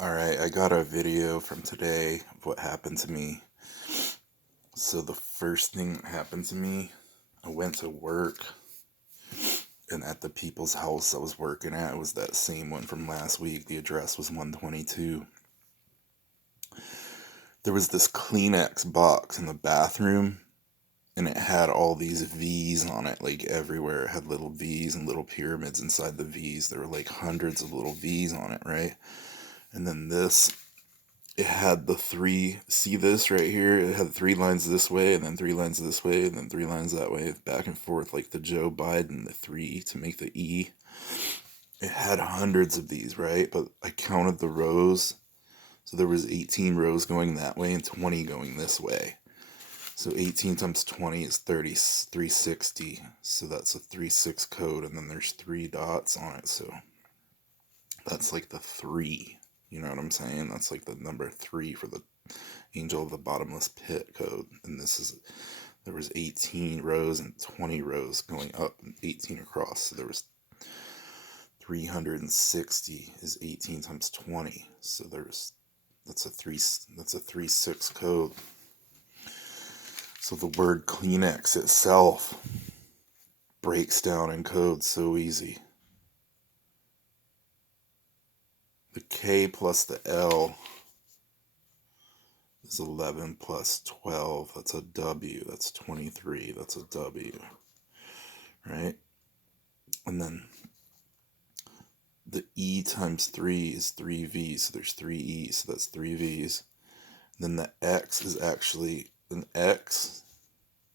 Alright, I got a video from today of what happened to me. So the first thing that happened to me, I went to work, and at the people's house I was working at, it was that same one from last week. The address was 122. There was this Kleenex box in the bathroom, and it had all these V's on it, like everywhere. It had little V's and little pyramids inside the V's. There were like hundreds of little V's on it, right? And then it had the three, see this right here? It had three lines this way, and then three lines this way, and then three lines that way, back and forth, like the Joe Biden, the three to make the E. It had hundreds of these, right? But I counted the rows. So there was 18 rows going that way and 20 going this way. So 18 times 20 is 360. So that's a 3-6 code, and then there's three dots on it. So that's like the three. You know what I'm saying? That's like the number 3 for the Angel of the Bottomless Pit code. And there was 18 rows and 20 rows going up and 18 across. So there was 360 is 18 times 20. So that's a 3-6 code. So the word Kleenex itself breaks down in code so easy. The K plus the L is 11 plus 12. That's a W. That's 23. That's a W. Right? And then the E times 3 is 3V. So there's 3 E's. So that's 3 V's. And then the X is actually, an X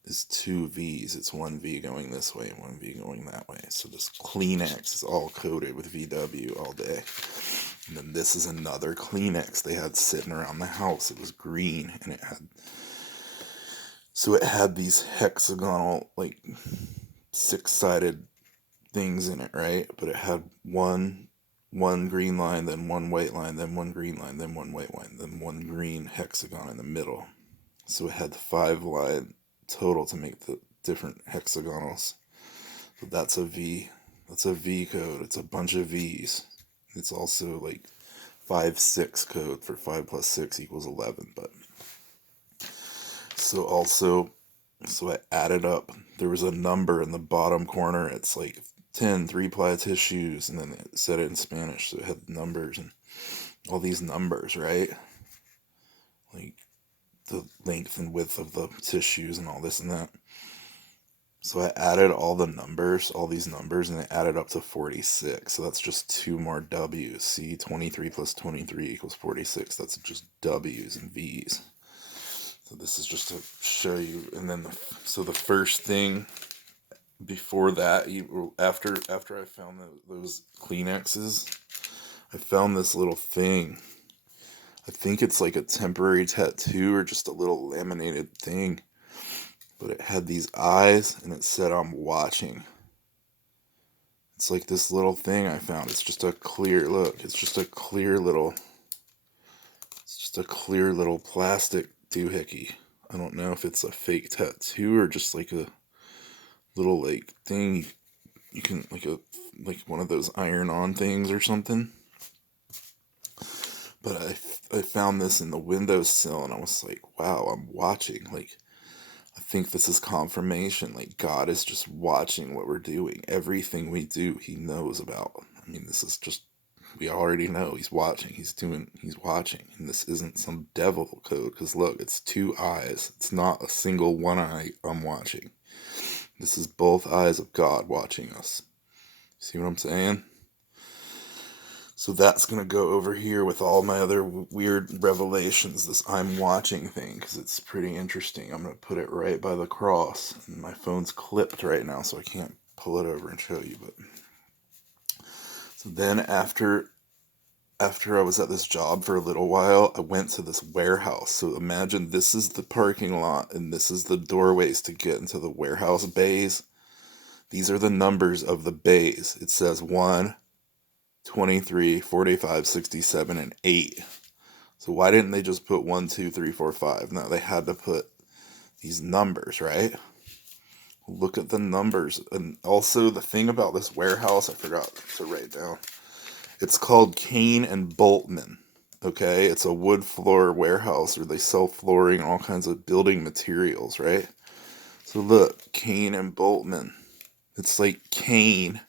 is 2 V's. It's 1 V going this way and 1 V going that way. So this Kleenex is all coded with VW all day. And then this is another Kleenex they had sitting around the house. It was green, and it had these hexagonal, like, 6-sided things in it, right? But it had one green line, then one white line, then one green line, then one white line, then one green hexagon in the middle. So it had 5 line total to make the different hexagonals. But that's a V. That's a V code. It's a bunch of V's. It's also like 5-6 code for 5 plus 6 equals 11. But so I added up. There was a number in the bottom corner. It's like 10 3-ply tissues, and then it said it in Spanish, so it had numbers and all these numbers, right? Like the length and width of the tissues and all this and that. So I added all these numbers, and it added up to 46. So that's just 2 more W's. See, 23 plus 23 equals 46. That's just W's and V's. So this is just to show you. And then, the first thing before that, after I found those Kleenexes, I found this little thing. I think it's like a temporary tattoo or just a little laminated thing. But it had these eyes, and it said, "I'm watching." It's like this little thing I found. It's just a clear look. It's just a clear little plastic doohickey. I don't know if it's a fake tattoo or just like a little like thing you can like one of those iron-on things or something. But I found this in the windowsill, and I was like, wow, I'm watching. Like, I think this is confirmation. Like, God is just watching what we're doing. Everything we do, He knows about. I mean, this is just, we already know He's watching. He's watching. And this isn't some devil code, because look, it's 2 eyes. It's not a single one eye I'm watching. This is both eyes of God watching us. See what I'm saying? So that's going to go over here with all my other weird revelations, this I'm watching thing, because it's pretty interesting. I'm going to put it right by the cross. And my phone's clipped right now, so I can't pull it over and show you. But so then after I was at this job for a little while, I went to this warehouse. So imagine this is the parking lot, and this is the doorways to get into the warehouse bays. These are the numbers of the bays. It says 1, 23, 45, 67, and 8. So why didn't they just put 1, 2, 3, 4, 5? No, they had to put these numbers, right? Look at the numbers. And also, the thing about this warehouse, I forgot to write down. It's called Kane and Boltman. Okay, it's a wood floor warehouse where they sell flooring and all kinds of building materials, right? So look, Cain and Boltman. It's like Cain.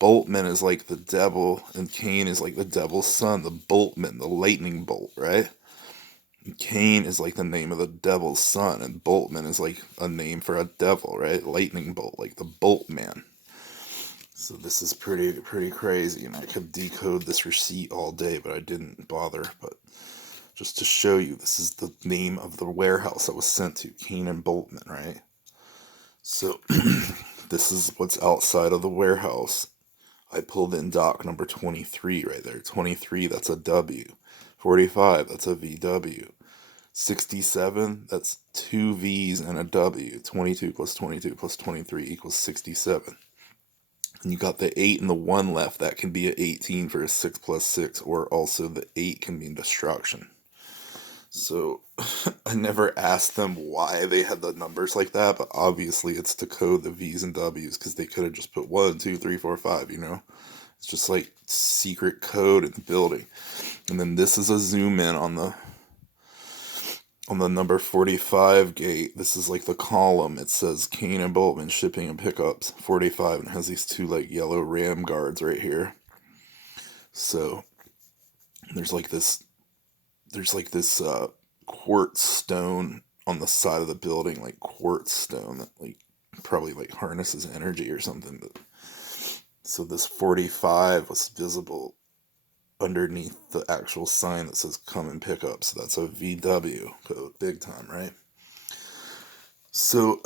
Boltman is like the devil, and Cain is like the devil's son, the Boltman, the lightning bolt, right? And Cain is like the name of the devil's son, and Boltman is like a name for a devil, right? Lightning bolt, like the Boltman. So this is pretty crazy, and I could decode this receipt all day, but I didn't bother. But just to show you, this is the name of the warehouse that was sent to, Cain and Boltman, right? So this is what's outside of the warehouse. I pulled in dock number 23 right there. 23, that's a W. 45, that's a VW. 67, that's two V's and a W. 22 plus 22 plus 23 equals 67. And you got the 8 and the 1 left. That can be a 18 for a 6 plus 6, or also the 8 can mean destruction. So I never asked them why they had the numbers like that, but obviously it's to code the V's and W's because they could have just put 1, 2, 3, 4, 5, you know? It's just like secret code in the building. And then this is a zoom in on the number 45 gate. This is like the column. It says Cain and Boltman shipping and pickups 45, and it has these two like yellow ram guards right here. So there's like this quartz stone on the side of the building, like quartz stone that like probably like harnesses energy or something. But so this 45 was visible underneath the actual sign that says come and pick up. So that's a VW code, big time, right? So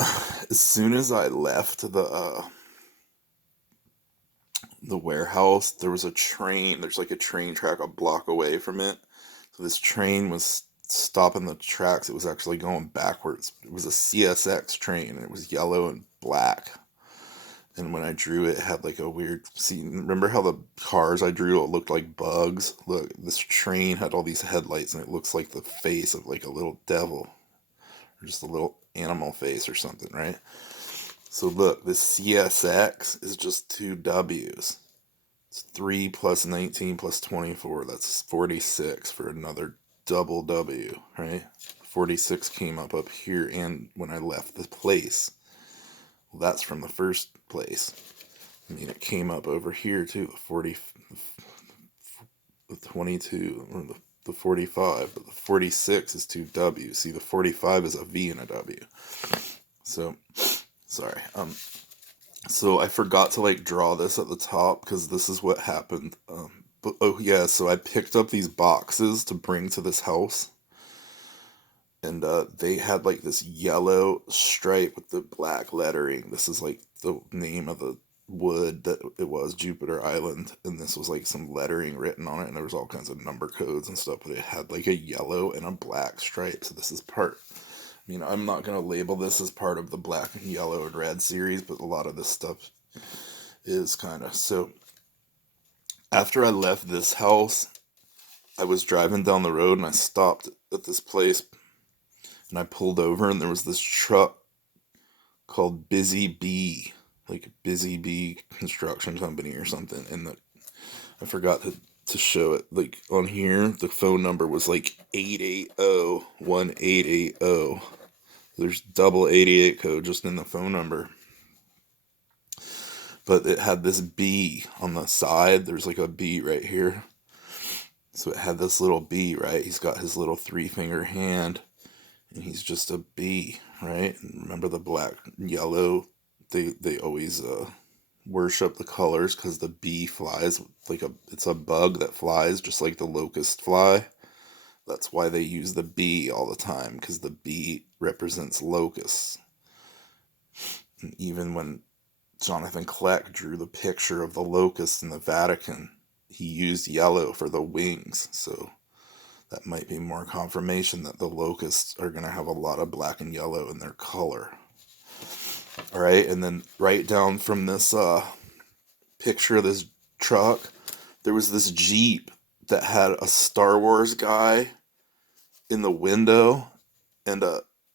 as soon as I left the warehouse, there was a train. There's like a train track a block away from it. So this train was stopping the tracks. It was actually going backwards. It was a CSX train, and it was yellow and black. And when I drew it, it had like a weird scene. Remember how the cars I drew it looked like bugs? Look, this train had all these headlights, and it looks like the face of like a little devil, or just a little animal face or something, right? So look, this CSX is just two W's. It's 3 plus 19 plus 24. That's 46 for another double W, right? 46 came up here, and when I left the place, well, that's from the first place. I mean, it came up over here too, the 40, the 22, or the 45, but the 46 is two W's. See, the 45 is a V and a W. So, sorry. So I forgot to like draw this at the top because this is what happened. But oh yeah, so I picked up these boxes to bring to this house, and they had like this yellow stripe with the black lettering. This is like the name of the wood that it was, Jupiter Island, and this was like some lettering written on it, and there was all kinds of number codes and stuff, but it had like a yellow and a black stripe. So this is part. I mean, I'm not gonna label this as part of the black and yellow and red series, but a lot of this stuff is kind of so. After I left this house, I was driving down the road and I stopped at this place, and I pulled over, and there was this truck called Busy Bee, like Busy Bee Construction Company or something. And I forgot to show it. Like on here, the phone number was like 880-1880. There's double 88 code just in the phone number. But it had this B on the side. There's like a B right here. So it had this little B, right? He's got his little three-finger hand, and he's just a bee, right? And remember the black and yellow? They always worship the colors because the bee flies like it's a bug that flies just like the locust fly. That's why they use the bee all the time, because the bee represents locusts. And even when Jonathan Kleck drew the picture of the locust in the Vatican, he used yellow for the wings. So that might be more confirmation that the locusts are going to have a lot of black and yellow in their color. All right, and then right down from this picture of this truck, there was this Jeep that had a Star Wars guy in the window, and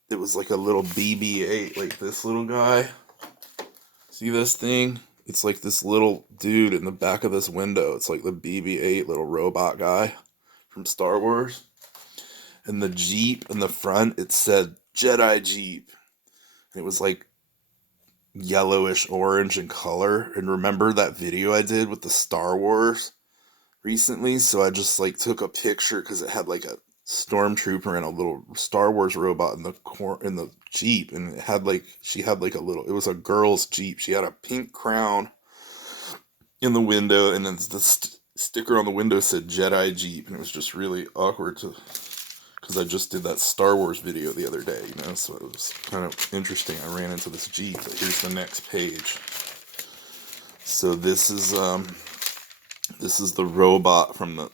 it was like a little BB-8, like this little guy. See this thing? It's like this little dude in the back of this window. It's like the BB-8 little robot guy. from Star Wars. And the Jeep in the front, it said Jedi Jeep. And it was like yellowish orange in color. And remember that video I did with the Star Wars recently? So I just like took a picture because it had like a stormtrooper and a little Star Wars robot in the Jeep, and it had like she had like a little. It was a girl's Jeep. She had a pink crown in the window, and then the sticker on the window said Jedi Jeep, and it was just really awkward to because I just did that Star Wars video the other day, you know, so it was kind of interesting. I ran into this Jeep, but here's the next page. So this is the robot from the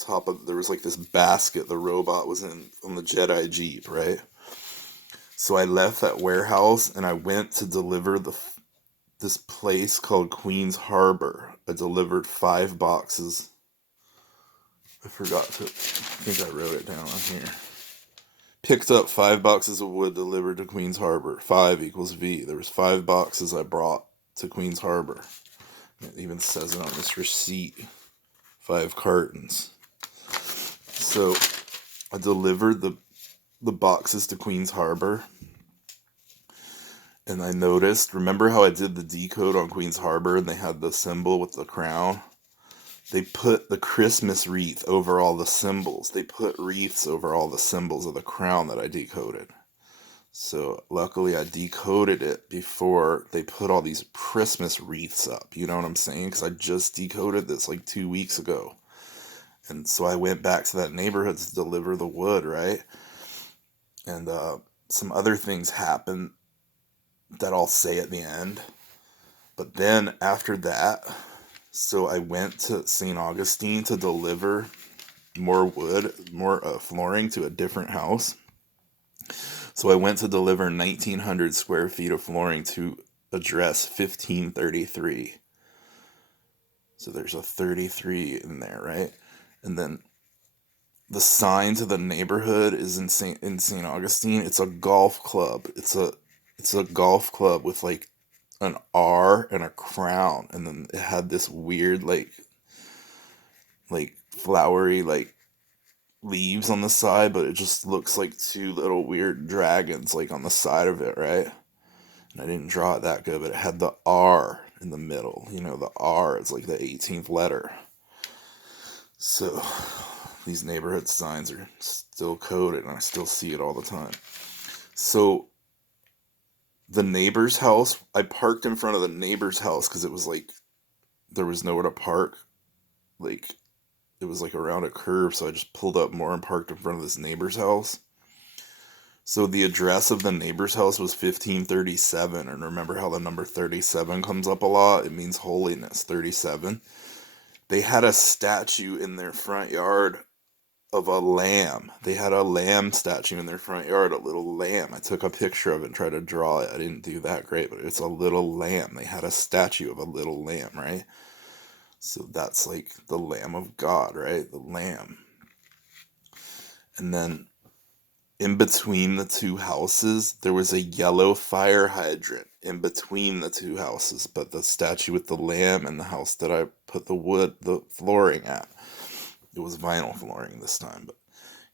top of, there was like this basket the robot was in on the Jedi Jeep, right? So I left that warehouse and I went to deliver this place called Queens Harbor. I delivered 5 boxes. I forgot to, I think I wrote it down on here. Picked up 5 boxes of wood delivered to Queens Harbor. 5 equals V. There was 5 boxes I brought to Queens Harbor. It even says it on this receipt. 5 cartons. So I delivered the boxes to Queens Harbor. And I noticed, remember how I did the decode on Queens Harbor and they had the symbol with the crown? They put the Christmas wreath over all the symbols. They put wreaths over all the symbols of the crown that I decoded. So luckily I decoded it before they put all these Christmas wreaths up. You know what I'm saying? Because I just decoded this like 2 weeks ago. And so I went back to that neighborhood to deliver the wood, right? And some other things happened that I'll say at the end. But then after that, so I went to St. Augustine to deliver more wood, more flooring to a different house. So I went to deliver 1,900 square feet of flooring to address 1533. So there's a 33 in there, right? And then the sign to the neighborhood is in St. Augustine. It's a golf club. It's a golf club with like an R and a crown, and then it had this weird like flowery like leaves on the side, but it just looks like 2 little weird dragons like on the side of it, right? And I didn't draw it that good, but it had the R in the middle. You know, the R is like the 18th letter. So these neighborhood signs are still coded, and I still see it all the time. So the neighbor's house, I parked in front of the neighbor's house because it was like there was nowhere to park. Like it was like around a curve, so I just pulled up more and parked in front of this neighbor's house. So the address of the neighbor's house was 1537, and remember how the number 37 comes up a lot? It means holiness, 37. They had a statue in their front yard of a lamb. They had a lamb statue in their front yard, a little lamb. I took a picture of it and tried to draw it. I didn't do that great, but it's a little lamb. They had a statue of a little lamb, right? So that's like the Lamb of God, right? The lamb. And then in between the 2 houses, there was a yellow fire hydrant in between the 2 houses, but the statue with the lamb and the house that I put the flooring at, it was vinyl flooring this time, but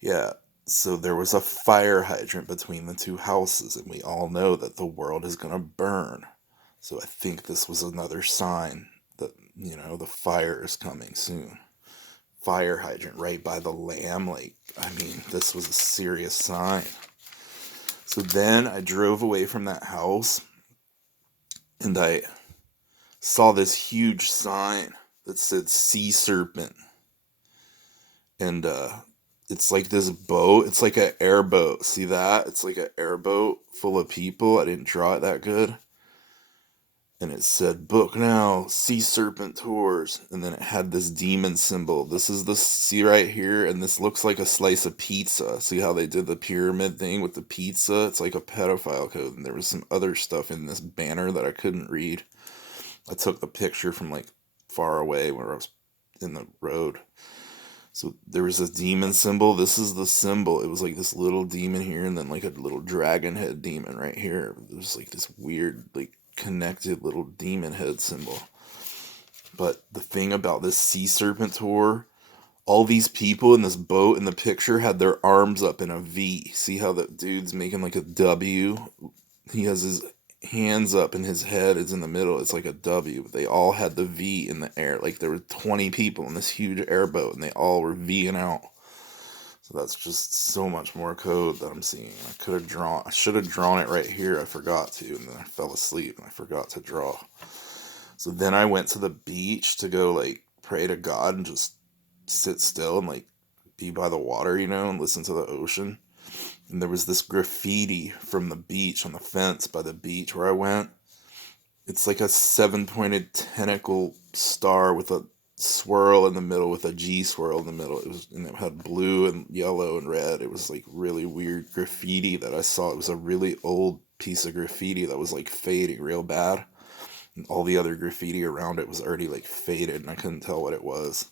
yeah. So there was a fire hydrant between the 2 houses, and we all know that the world is going to burn. So I think this was another sign that, you know, the fire is coming soon. Fire hydrant right by the lamb. Like, I mean, this was a serious sign. So then I drove away from that house and I saw this huge sign that said Sea Serpent. And it's like this boat. It's like an airboat. See that? It's like an airboat full of people. I didn't draw it that good. And it said, book now, Sea Serpent Tours. And then it had this demon symbol. This is the sea right here, and this looks like a slice of pizza. See how they did the pyramid thing with the pizza? It's like a pedophile code. And there was some other stuff in this banner that I couldn't read. I took the picture from like far away where I was in the road. So there was a demon symbol. This is the symbol. It was like this little demon here, and then like a little dragon head demon right here. It was like this weird, like connected little demon head symbol. But the thing about this Sea Serpent tour, all these people in this boat in the picture had their arms up in a V. See how that dude's making like a W? He has his hands up and his head is in the middle. It's like a W. But they all had the V in the air. Like there were 20 people in this huge airboat and they all were V'ing out. So that's just so much more code that I'm seeing. I should have drawn it right here. I forgot to, and then I fell asleep and I forgot to draw. So then I went to the beach to go like pray to God and just sit still and like be by the water, and listen to the ocean. And there was this graffiti from the beach on the fence by the beach where I went. It's like a 7-pointed tentacle star with a swirl in the middle with a G swirl in the middle. And it had blue and yellow and red. It was like really weird graffiti that I saw. It was a really old piece of graffiti that was like fading real bad. And all the other graffiti around it was already like faded and I couldn't tell what it was.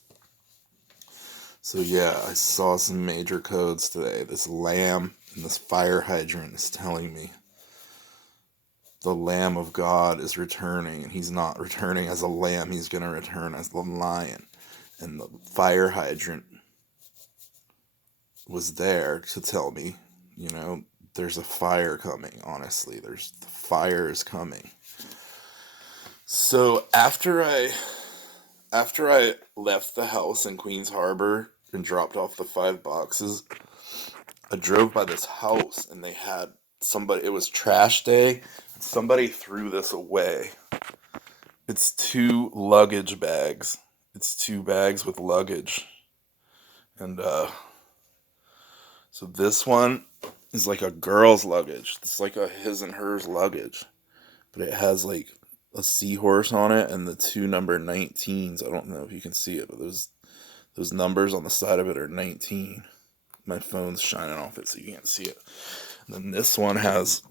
So yeah, I saw some major codes today. This lamb and this fire hydrant is telling me the Lamb of God is returning, and he's not returning as a lamb, he's going to return as the lion. And the fire hydrant was there to tell me, there's a fire coming, honestly. The fire is coming. So after I left the house in Queens Harbor and dropped off the 5 boxes, I drove by this house and they had it was trash day. Somebody threw this away. It's 2 luggage bags. It's 2 bags with luggage. And so this one is like a girl's luggage. It's like a his and hers luggage. But it has like a seahorse on it and the 2 number 19s. I don't know if you can see it, but those numbers on the side of it are 19. My phone's shining off it so you can't see it. And then this one has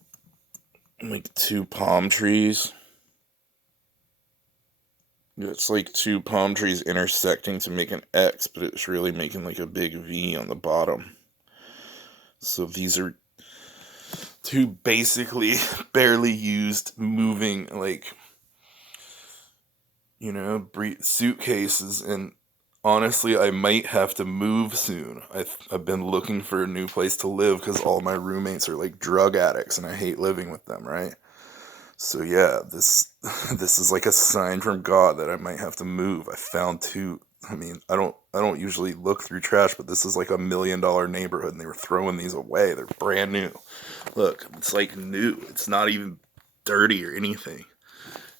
like 2 palm trees. It's like 2 palm trees intersecting to make an X, but it's really making like a big V on the bottom. So these are 2 basically barely used moving like suitcases, and honestly I might have to move soon. I've been looking for a new place to live because all my roommates are like drug addicts and I hate living with them, right? So yeah, this is like a sign from God that I might have to move. I found 2. I mean, I don't usually look through trash, but this is like $1 million neighborhood and they were throwing these away. They're brand new. Look, it's like new. It's not even dirty or anything.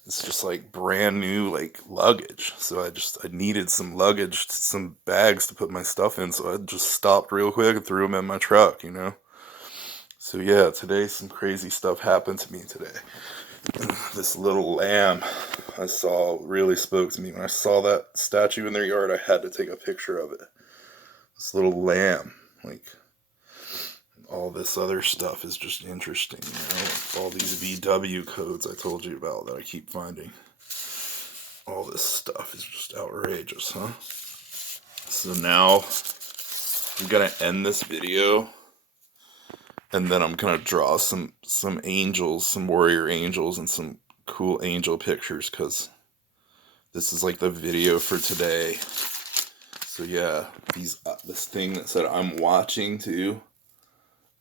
It's just like brand new like luggage. So I needed some luggage, some bags to put my stuff in, so I just stopped real quick and threw them in my truck, So yeah, today some crazy stuff happened to me today. This little lamb I saw really spoke to me. When I saw that statue in their yard, I had to take a picture of it. This little lamb, like all this other stuff is just interesting, all these VW codes I told you about that I keep finding. All this stuff is just outrageous, huh? So now I'm gonna end this video and then I'm gonna draw some angels, some warrior angels, and some cool angel pictures, because this is like the video for today. So yeah, this thing that said I'm watching too,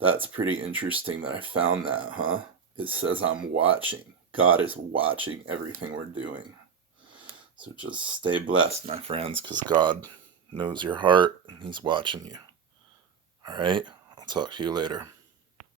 that's pretty interesting that I found that, huh? It says I'm watching. God is watching everything we're doing. So just stay blessed, my friends, because God knows your heart and he's watching you. All right? I'll talk to you later.